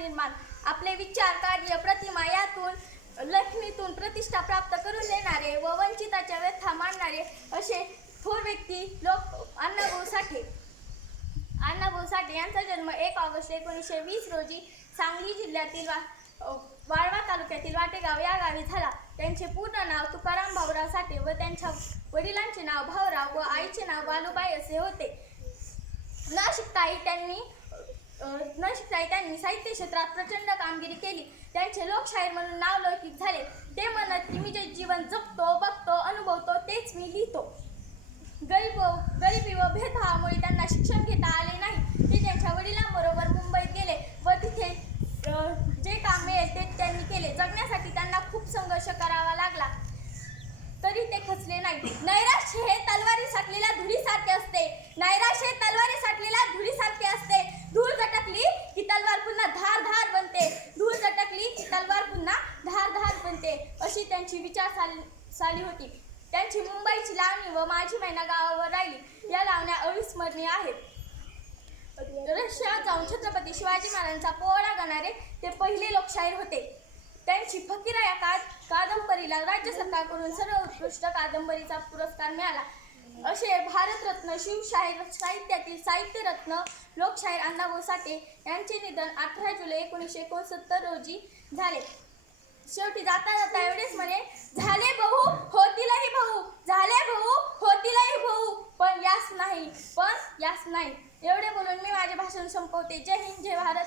निर्माण आपले विचार कार्य प्रतिमा यातून लक्ष्मीतून प्रतिष्ठा प्राप्त करून देणारे व वंचिताच्या व्यथा मांडणारे असे थोर व्यक्ती लोक अण्णाभाऊ साठे. अण्णाभाऊ साठे यांचा जन्म एक ऑगस्ट एकोणीसशे वीस रोजी सांगली जिल्ह्यातील वा वाळवा तालुक्यातील वाटेगाव या गावी झाला. त्यांचे पूर्ण नाव तुकाराम भाऊराव साठे व त्यांच्या वडिलांचे नाव भाऊराव व आईचे नाव बालूबाई असे होते. न शिकताही त्यांनी न शिकताही त्यांनी साहित्य क्षेत्रात प्रचंड कामगिरी केली. त्यांचे लोकशाहीर म्हणून नाव लौकिक झाले. ते म्हणत की मी जे जीवन जगतो बघतो अनुभवतो तेच मी लिहितो. गरीब गरिबी व भेदभावामुळे त्यांना शिक्षण घेता आले नाही. ते त्यांच्या वडिलांबरोबर मुंबईत गेले व तिथे जे काम मिळेल ते त्यांनी केले. जगण्यासाठी त्यांना खूप संघर्ष करावा लागला. तरी ते खचले नाही नैराश्य हे तलवारी साठलेल्या धुळीसारखे असते नैराश्य हे तलवारी साठलेल्या धुळीसारखे असते धूळ झटकली की तलवार पुन्हा धार धार बनते धूळ तलवार पुन्हा धार धार बनते अशी त्यांची विचार साली होती. त्यांची मुंबईची लावणी व माझी मैना गावावर राहिली. या लावण्या अविस्मरणीय आहेत. रशियात जाऊन छत्रपती शिवाजी महाराजांचा पोवाडा गाणारे ते पहिले लोकशाहीर होते. त्यांची फकीरा या का कादंबरीला राज्य सरकारकडून सर्व उत्कृष्ट कादंबरीचा पुरस्कार मिळाला. असे भारतरत्न शिवशाहीर साहित्यातील साहित्यरत्न लोकशाहीर अण्णाभाऊ साठे यांचे निधन अठरा जुलै एकोणीसशे एकोणसत्तर रोजी झाले. शेवटी जाता जाता एवढेच म्हणे झाले भाऊ होतीलही भाऊ झाले भाऊ होतीलही भाऊ पण यास नाही पण यास नाही. एवढे बोलून मी माझे भाषण संपवते. जय हिंद जय भारत.